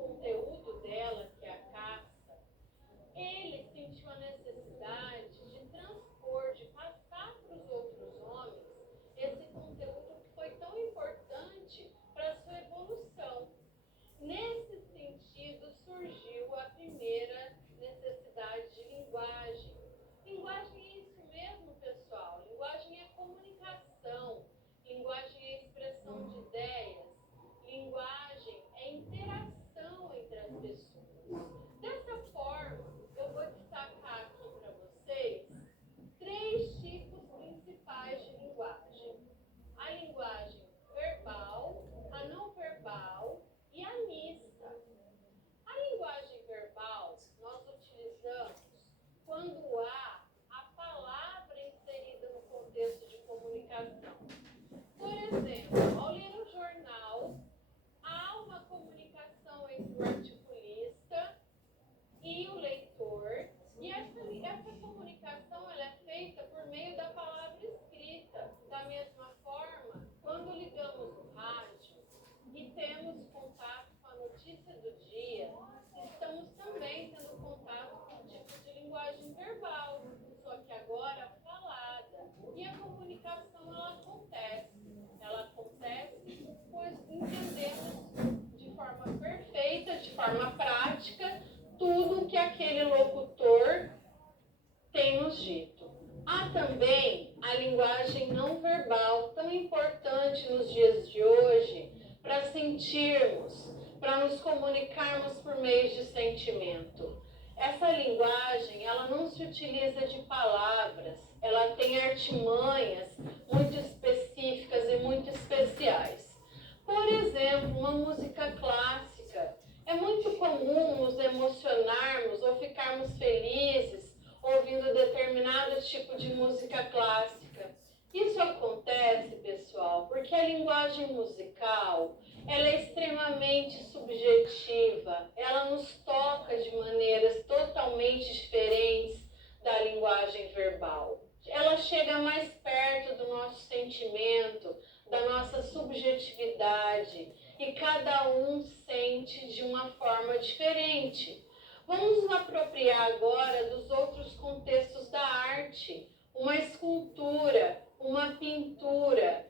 conteúdo dela, que é a caça, ele sentiu a necessidade de transpor, de passar para os outros homens esse conteúdo que foi tão importante para a sua evolução. Nesse sentido, surgiu a primeira necessidade de linguagem. Linguagem é isso mesmo, pessoal. Linguagem é comunicação. Linguagem é expressão de ideias. Linguagem é interação entre as pessoas. Dessa forma, eu vou destacar aqui para vocês 3 tipos principais de linguagem. A linguagem verbal, a não verbal e a mista. A linguagem verbal nós utilizamos quando há a palavra inserida no contexto de comunicação. Por exemplo, ao ler o jornal, há uma comunicação entre o articulista e o leitor, e essa comunicação ela é feita por meio da palavra escrita. Da mesma forma, quando ligamos o rádio e temos contato com a notícia do dia, estamos também tendo contato com um tipo de linguagem verbal, só que agora falada. E a comunicação ela acontece pois entendemos de forma perfeita, de forma prática, tudo o que aquele locutor tem nos dito. Há também a linguagem não verbal, tão importante nos dias de hoje, para sentirmos, para nos comunicarmos por meio de sentimento. Essa linguagem, ela não se utiliza de palavras, ela tem artimanhas muito específicas e muito especiais. Por exemplo, uma música clássica. É muito comum nos emocionarmos ou ficarmos felizes ouvindo determinado tipo de música clássica. Isso acontece, pessoal, porque a linguagem musical, ela é extremamente subjetiva, ela nos toca de maneiras totalmente diferentes da linguagem verbal. Ela chega mais perto do nosso sentimento, da nossa subjetividade, e cada um sente de uma forma diferente. Vamos nos apropriar agora dos outros contextos da arte, uma escultura, uma pintura.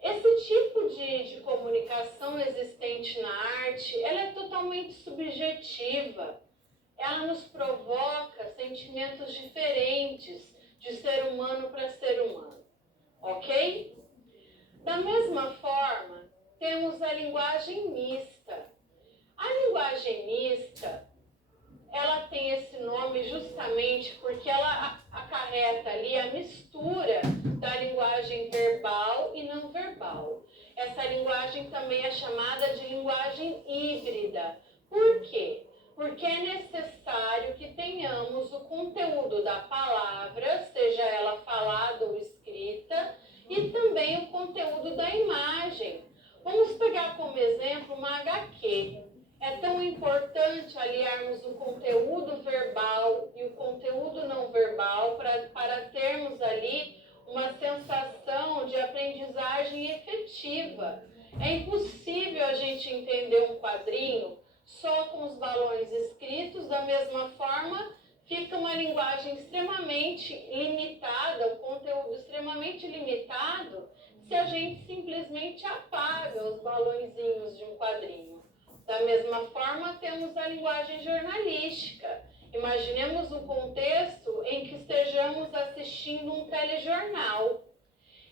Esse tipo de comunicação existente na arte, ela é totalmente subjetiva. Ela nos provoca sentimentos diferentes de ser humano para ser humano, ok? Da mesma forma, temos a linguagem mista. A linguagem mista, ela tem esse nome justamente porque ela acarreta ali a mistura da linguagem verbal e não verbal. Essa linguagem também é chamada de linguagem híbrida. Por quê? Porque é necessário que tenhamos o conteúdo da palavra, seja ela falada ou escrita, e também o conteúdo da imagem. Vamos pegar como exemplo uma HQ. É tão importante aliarmos o conteúdo verbal e o conteúdo não verbal para termos ali uma sensação de aprendizagem efetiva. É impossível a gente entender um quadrinho só com os balões escritos, da mesma forma, fica uma linguagem extremamente limitada, um conteúdo extremamente limitado, se a gente simplesmente apaga os balõezinhos de um quadrinho. Da mesma forma, temos a linguagem jornalística. Imaginemos um contexto em que estejamos assistindo um telejornal.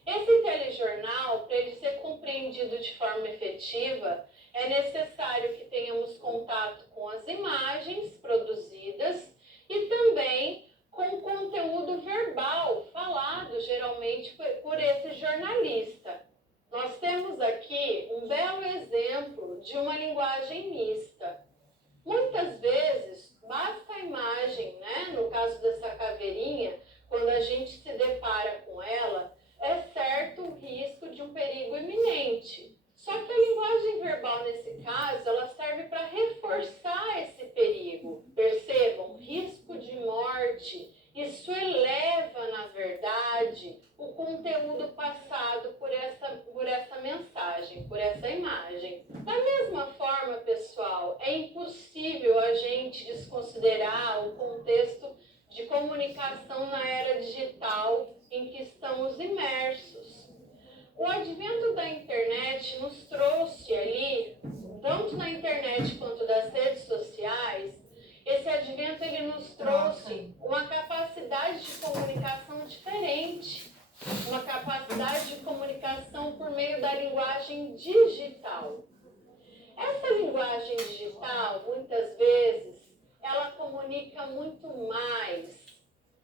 Esse telejornal, para ele ser compreendido de forma efetiva, é necessário que tenhamos contato com as imagens produzidas e também com o conteúdo verbal falado, geralmente, por esse jornalista. Nós temos aqui um belo exemplo de uma linguagem mista. Muitas vezes, basta a imagem, né? No caso dessa caveirinha, quando a gente se depara com ela, é certo o risco de um perigo iminente. Só que a linguagem verbal, nesse caso, ela serve para reforçar esse perigo. gente desconsiderar o contexto de comunicação na era digital em que estamos imersos. O advento da internet nos trouxe ali, tanto na internet quanto das redes sociais, esse advento ele nos trouxe uma capacidade de comunicação diferente, uma capacidade de comunicação por meio da linguagem digital. Essa linguagem digital, muitas vezes, ela comunica muito mais,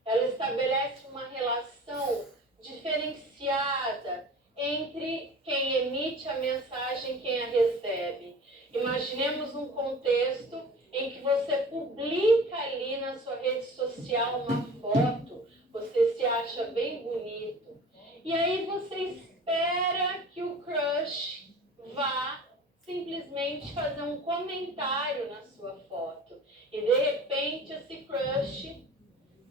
ela estabelece uma relação diferenciada entre quem emite a mensagem e quem a recebe. Imaginemos um contexto em que você publica ali na sua rede social uma foto, você se acha bem bonito, e aí você espera que o crush vá simplesmente fazer um comentário na sua foto. E de repente esse crush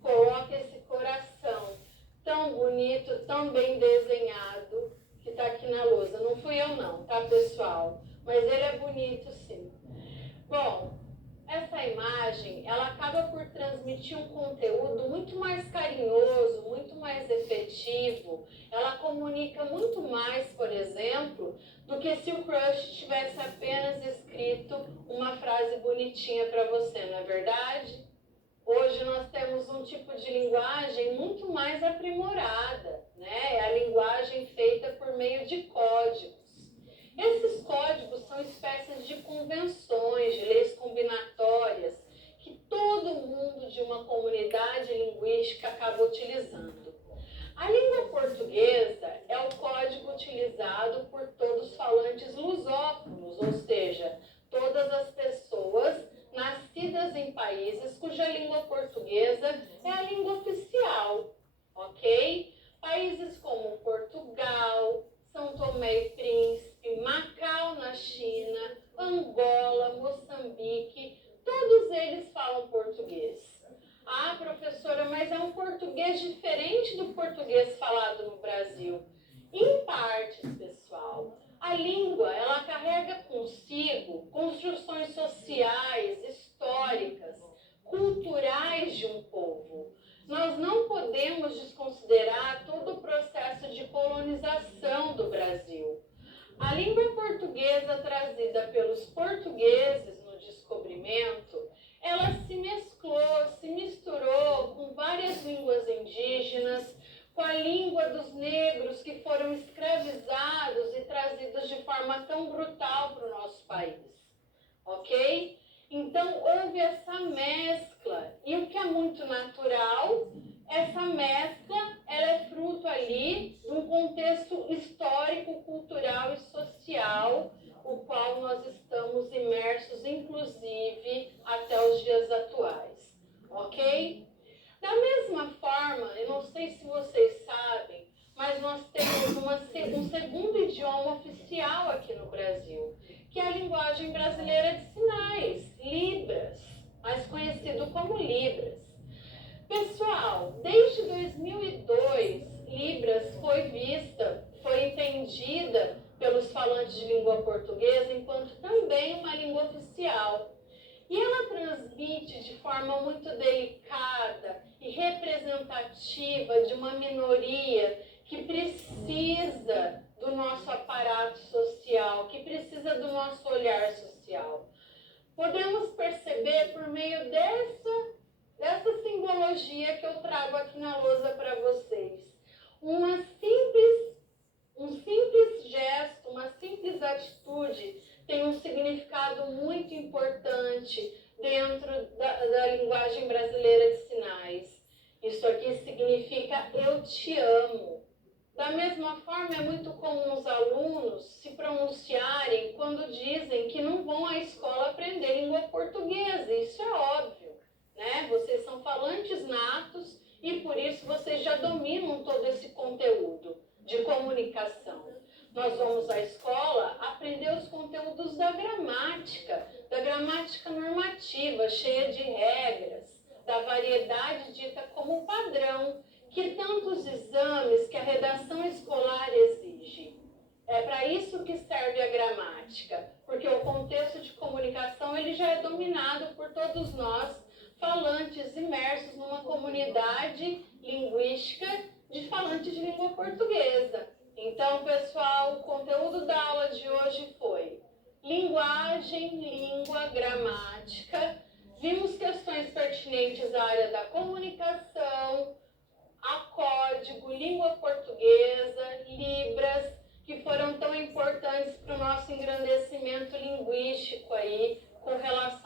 coloca esse coração tão bonito, tão bem desenhado, que está aqui na lousa. Não fui eu não, tá, pessoal? Mas ele é bonito sim. Bom, essa imagem, ela acaba por transmitir um conteúdo muito mais carinhoso, muito mais efetivo. Ela comunica muito mais, por exemplo, do que se o crush tivesse apenas escrito uma frase bonitinha para você, não é verdade? Hoje nós temos um tipo de linguagem muito mais aprimorada, né? É a linguagem feita por meio de códigos. Esses códigos são espécies de convenções, de leis combinatórias, que todo mundo de uma comunidade linguística acaba utilizando. A língua portuguesa é o código utilizado por todos os falantes lusófonos, ou seja, todas as pessoas nascidas em países cuja língua portuguesa é a língua oficial, ok? Países como Portugal, São Tomé e Príncipe, Macau na China, Angola, Moçambique, todos eles falam português. Ah, professora, mas é um português diferente do português falado no Brasil. Em partes, pessoal. A língua, ela carrega consigo construções sociais, históricas, culturais de um povo. Nós não podemos desconsiderar todo o processo de colonização do Brasil. A língua portuguesa trazida pelos portugueses no descobrimento, ela se mesclou, se misturou com várias línguas indígenas, com a língua dos negros que foram escravizados e trazidos de forma tão brutal para o nosso país, ok? Então, houve essa mescla, e o que é muito natural, essa mescla, ela é fruto ali de um contexto histórico, cultural e social, o qual nós estamos imersos, inclusive, até os dias atuais, ok? Da mesma forma, eu não sei se vocês sabem, mas nós temos um segundo idioma oficial aqui no Brasil, que é a linguagem brasileira de sinais, Libras, mais conhecido como Libras. Pessoal, desde 2002, Libras foi entendida pelos falantes de língua portuguesa enquanto também uma língua oficial. E ela transmite de forma muito delicada e representativa de uma minoria que precisa do nosso aparato social, que precisa do nosso olhar social. Podemos perceber por meio dessa simbologia que eu trago aqui na lousa para vocês. Um simples gesto, uma simples atitude tem um significado muito importante dentro da linguagem brasileira de sinais. Isso aqui significa eu te amo. Da mesma forma, é muito comum os alunos se pronunciarem quando dizem que não vão à escola aprender língua portuguesa. Isso é óbvio, né? Vocês são falantes natos e por isso vocês já dominam todo esse conteúdo de comunicação. Nós vamos à escola aprender os conteúdos da gramática normativa, cheia de regras, da variedade dita como padrão, que tantos exames que a redação escolar exige. É para isso que serve a gramática, porque o contexto de comunicação ele ele já é dominado por todos nós, falantes imersos numa comunidade linguística de falantes de língua portuguesa. Então, pessoal, o conteúdo da aula de hoje foi linguagem, língua, gramática. Vimos questões pertinentes à área da comunicação, a código, língua portuguesa, libras, que foram tão importantes para o nosso engrandecimento linguístico aí, com relação